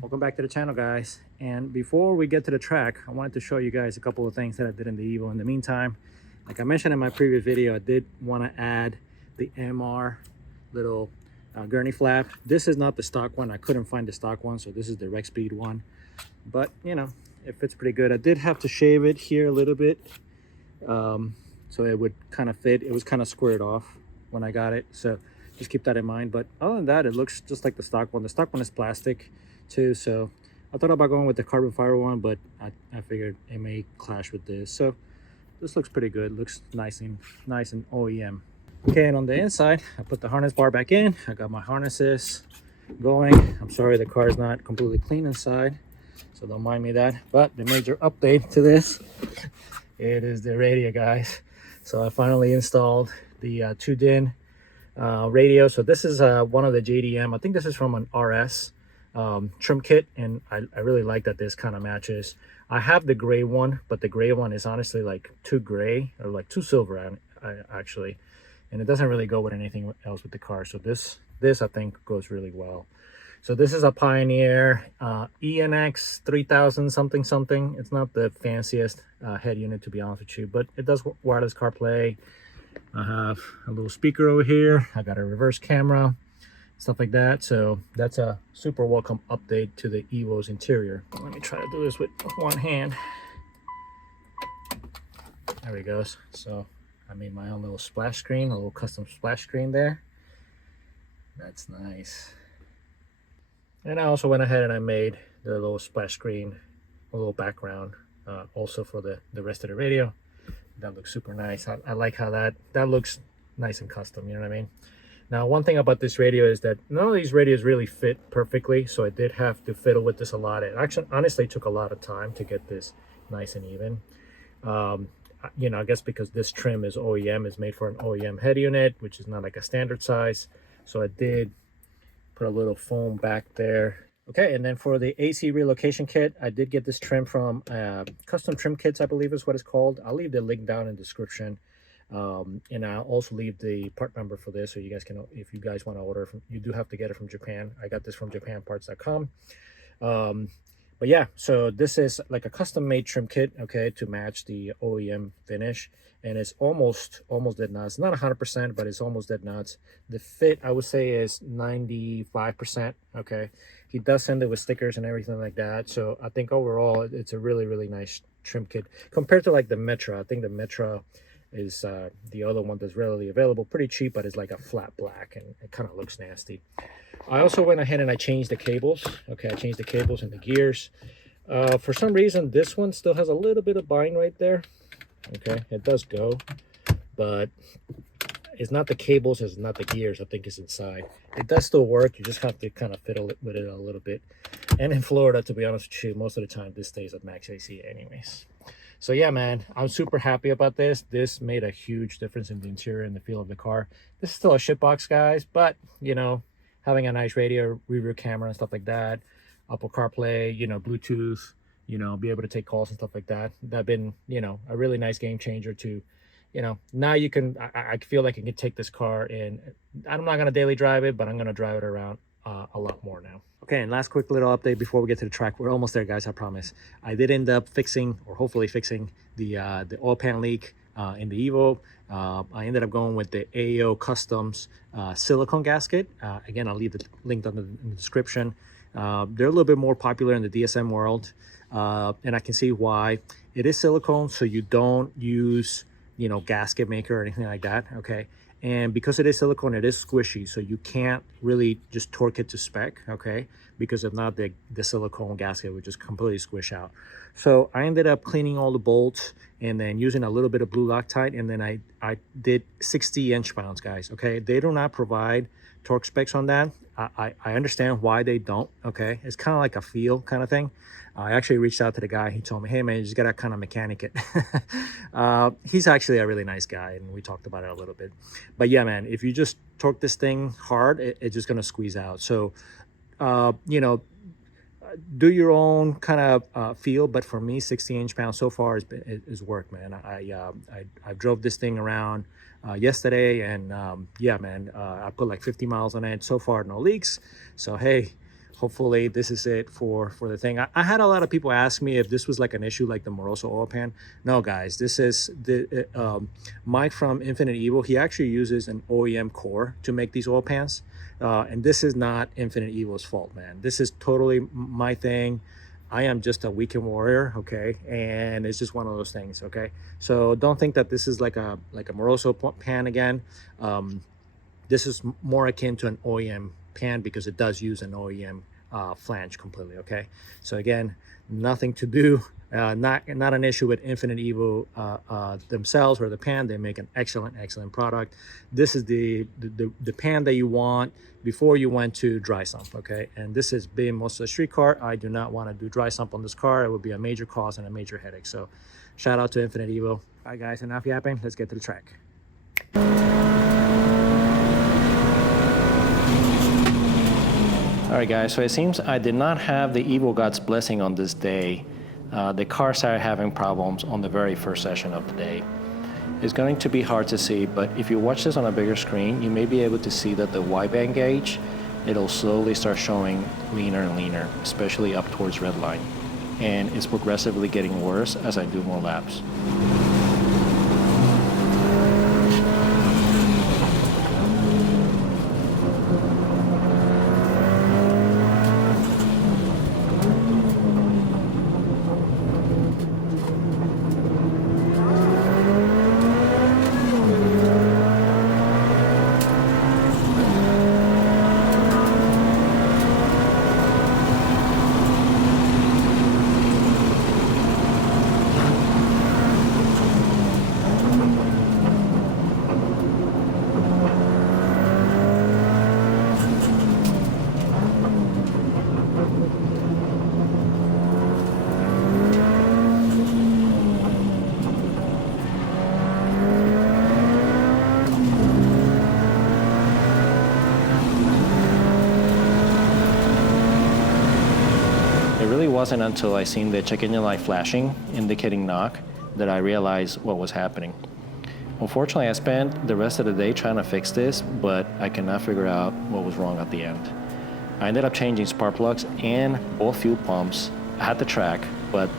Welcome back to the channel, guys. And before we get to the track, I wanted to show you guys a couple of things that I did in the Evo. In the meantime, like I mentioned in my previous video, I did want to add the MR little gurney flap. This is not the stock one. I couldn't find the stock one, so this is the Rec Speed one. But you know, it fits pretty good. I did have to shave it here a little bit so it would kind of fit. It was kind of squared off when I got it, so just keep that in mind. But other than that, it looks just like the stock one. The stock one is plastic too, so I thought about going with the carbon fiber one, but I figured it may clash with this. So this looks pretty good. Looks nice and OEM. Okay, and on the inside, I put the harness bar back in. I got my harnesses going. I'm sorry the car is not completely clean inside, so don't mind me that. But the major update to this, it is the radio, guys. So I finally installed the 2-DIN radio. So this is one of the JDM. I think this is from an RS trim kit, and I really like that this kind of matches. I have the gray one, but the gray one is honestly like too gray, or like too silver actually, and it doesn't really go with anything else with the car. So this I think goes really well. So this is a Pioneer ENX 3000 something. It's not the fanciest head unit, to be honest with you, but it does wireless CarPlay. I have a little speaker over here. I got a reverse camera, stuff like that. So that's a super welcome update to the Evo's interior. Let me try to do this with one hand. There we go. So I made my own little splash screen, a little custom splash screen there. That's nice. And I also went ahead and I made the little splash screen, a little background, also for the rest of the radio. That looks super nice. I like how that looks nice and custom, you know what I mean? Now, one thing about this radio is that none of these radios really fit perfectly, so I did have to fiddle with this a lot. It actually honestly took a lot of time to get this nice and even. You know, I guess because this trim is OEM, is made for an OEM head unit, which is not like a standard size. So I did put a little foam back there. Okay, and then for the AC relocation kit, I did get this trim from Custom Trim Kits, I believe is what it's called. I'll leave the link down in the description. And I'll also leave the part number for this, so you guys can, if you guys want to order from, you do have to get it from Japan. I got this from japanparts.com. But yeah, so this is like a custom made trim kit, okay, to match the OEM finish, and it's almost dead nuts. Not 100%, but it's almost dead nuts. The fit, I would say, is 95%. Okay, he does send it with stickers and everything like that. So I think overall it's a really nice trim kit compared to like the Metra. I think the Metra is the other one that's readily available, pretty cheap, but it's like a flat black and it kind of looks nasty. I also went ahead and I changed the cables. Okay, I changed the cables and the gears. For some reason, this one still has a little bit of bind right there. Okay, it does go, but it's not the cables, it's not the gears. I think it's inside. It does still work. You just have to kind of fiddle with it a little bit. And in Florida, to be honest with you, most of the time this stays at max AC anyways. So yeah, man, I'm super happy about this. This made a huge difference in the interior and the feel of the car. This is still a shitbox, guys, but you know, having a nice radio, rear camera and stuff like that, Apple CarPlay, you know, Bluetooth, you know, be able to take calls and stuff like that. That's been, you know, a really nice game changer to, you know, now you can, I feel like I can take this car and I'm not going to daily drive it, but I'm going to drive it around a lot more now. Okay, and last quick little update before we get to the track. We're almost there, guys, I promise. I did end up fixing, or hopefully fixing, the oil pan leak in the Evo. I ended up going with the AO Customs silicone gasket. Again, I'll leave the link in the description. They're a little bit more popular in the DSM world, and I can see why. It is silicone, so you don't use, you know, gasket maker or anything like that, okay? And because it is silicone, it is squishy, so you can't really just torque it to spec, okay? Because if not, the silicone gasket would just completely squish out. So I ended up cleaning all the bolts and then using a little bit of blue Loctite, and then I did 60 inch-pounds, guys, okay? They do not provide torque specs on that. I understand why they don't, okay? It's kind of like a feel kind of thing. I actually reached out to the guy. He told me, hey man, you just gotta kind of mechanic it. He's actually a really nice guy, and we talked about it a little bit. But yeah, man, if you just torque this thing hard, it's just gonna squeeze out. So you know, do your own kind of feel, but for me, 60 inch-pounds so far is work, man. I drove this thing around yesterday, and yeah, man, I put like 50 miles on it so far, no leaks. So hey, hopefully this is it for the thing. I had a lot of people ask me if this was like an issue like the Moroso oil pan. No, guys, this is the Mike from Infinite Evil. He actually uses an OEM core to make these oil pans, and this is not Infinite Evil's fault, man. This is totally my thing. I am just a weekend warrior, okay, and it's just one of those things, okay. So don't think that this is like a Moroso pan again. This is more akin to an OEM pan because it does use an OEM flange completely, okay. So again, nothing to do, not an issue with Infinite Evil themselves or the pan. They make an excellent product. This is the pan that you want before you went to dry sump, okay. And this is being most of the street car. I do not want to do dry sump on this car. It would be a major cost and a major headache. So shout out to Infinite Evil. All right, guys, enough yapping. Let's get to the track. Alright guys, so it seems I did not have the Evil God's blessing on this day. The car started having problems on the very first session of the day. It's going to be hard to see, but if you watch this on a bigger screen, you may be able to see that the wideband gauge, it'll slowly start showing leaner and leaner, especially up towards red line. And it's progressively getting worse as I do more laps. Wasn't until I seen the check engine light flashing, indicating knock, that I realized what was happening. Unfortunately, I spent the rest of the day trying to fix this, but I could not figure out what was wrong at the end. I ended up changing spark plugs and both fuel pumps at the track, but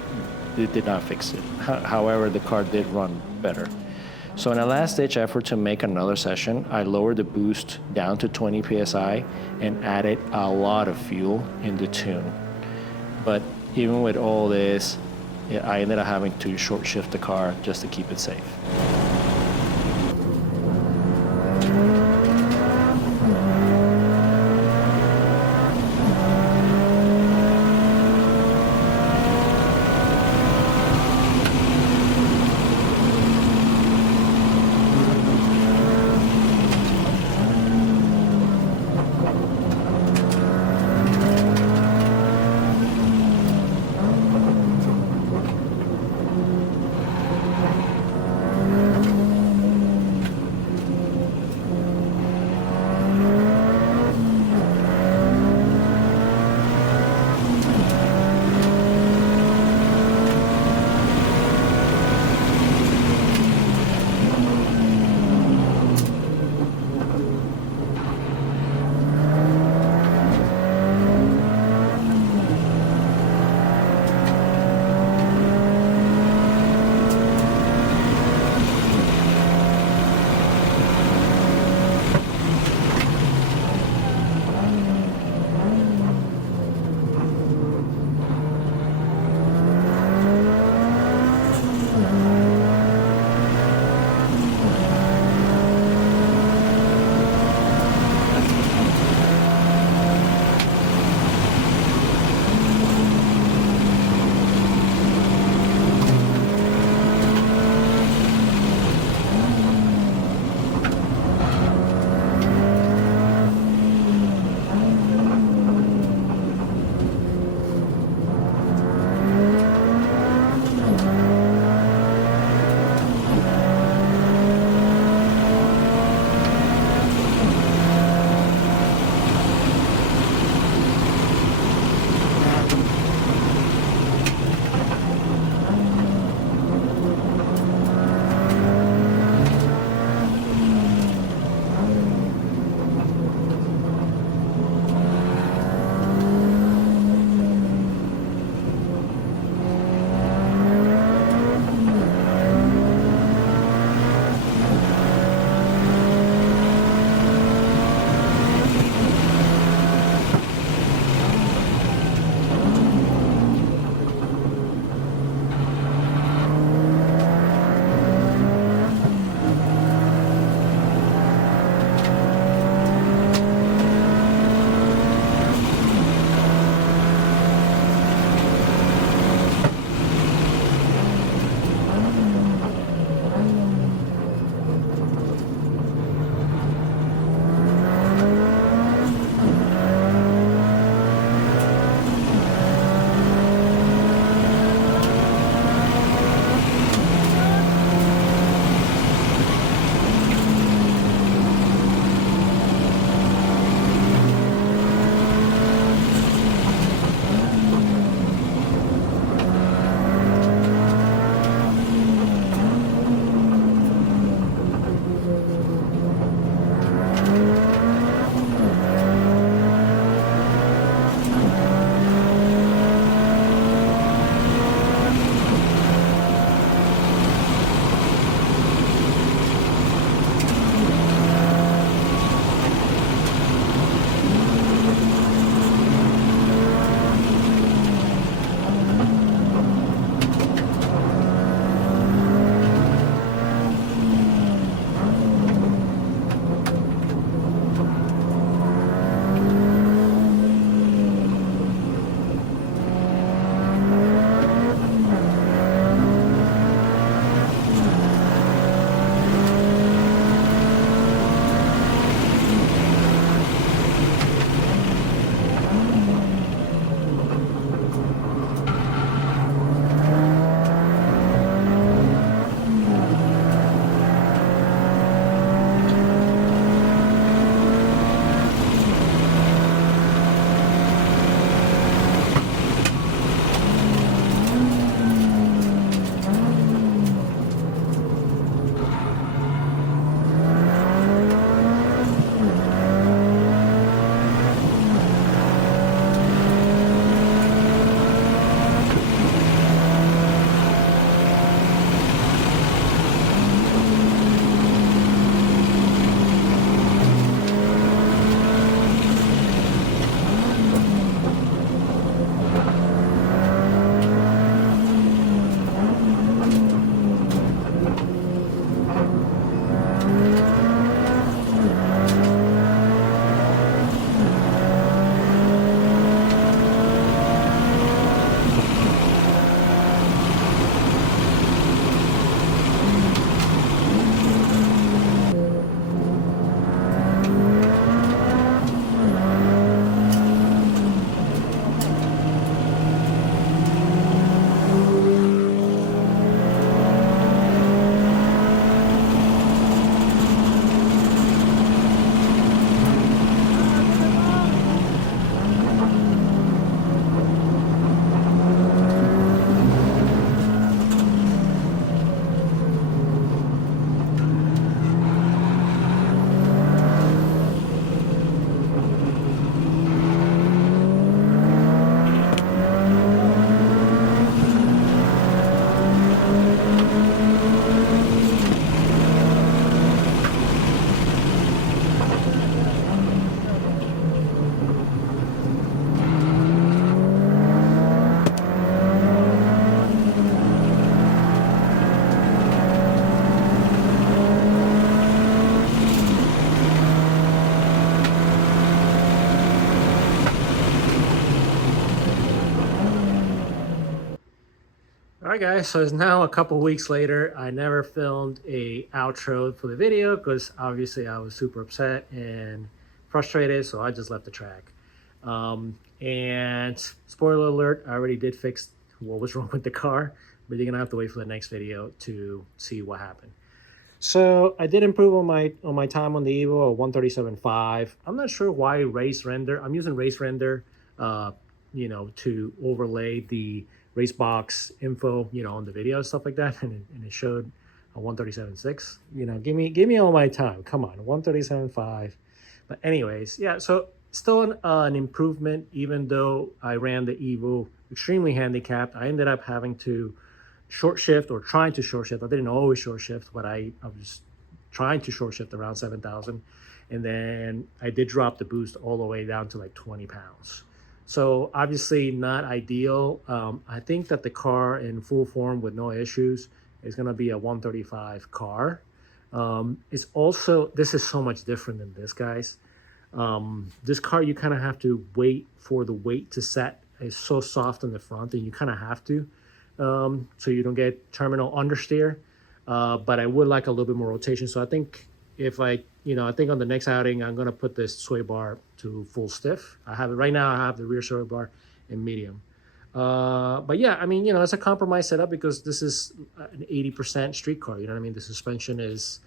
it did not fix it. However, the car did run better. So in a last-ditch effort to make another session, I lowered the boost down to 20 psi and added a lot of fuel in the tune. But even with all this, I ended up having to short shift the car just to keep it safe. All right, guys, so it's now a couple weeks later. I never filmed a outro for the video because obviously I was super upset and frustrated, so I just left the track. And spoiler alert, I already did fix what was wrong with the car, but you're gonna have to wait for the next video to see what happened. So I did improve on my time on the Evo, 137.5. I'm not sure why race render. I'm using race render, you know, to overlay the race box info, you know, on the video and stuff like that, and it showed a 137.6. You know, give me all my time. Come on, 137.5. But anyways, yeah. So still an improvement, even though I ran the Evo extremely handicapped. I ended up having to short shift or trying to short shift. I didn't always short shift, but I was trying to short shift around 7,000. And then I did drop the boost all the way down to like 20 pounds. So obviously not ideal. I think that the car in full form with no issues is gonna be a 135 car. It's also, this is so much different than this, guys. This car, you kind of have to wait for the weight to set. It's so soft in the front and you kind of have to. So you don't get terminal understeer, but I would like a little bit more rotation. So I think if I think on the next outing, I'm going to put this sway bar to full stiff. I have it right now. I have the rear sway bar in medium. But yeah, I mean, you know, it's a compromise setup because this is an 80% street car. You know what I mean? The suspension is,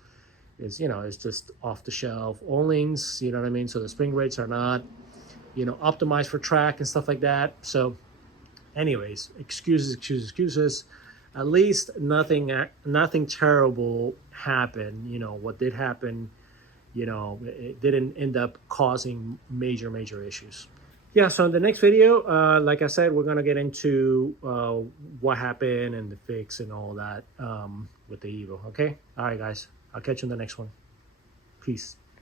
you know, it's just off the shelf Ohlings, you know what I mean? So the spring rates are not, you know, optimized for track and stuff like that. So anyways, excuses. At least nothing terrible happened. You know, what did happen, you know, it didn't end up causing major issues. Yeah, so in the next video, like I said, we're going to get into what happened and the fix and all that with the Evo, okay? All right, guys. I'll catch you in the next one. Peace.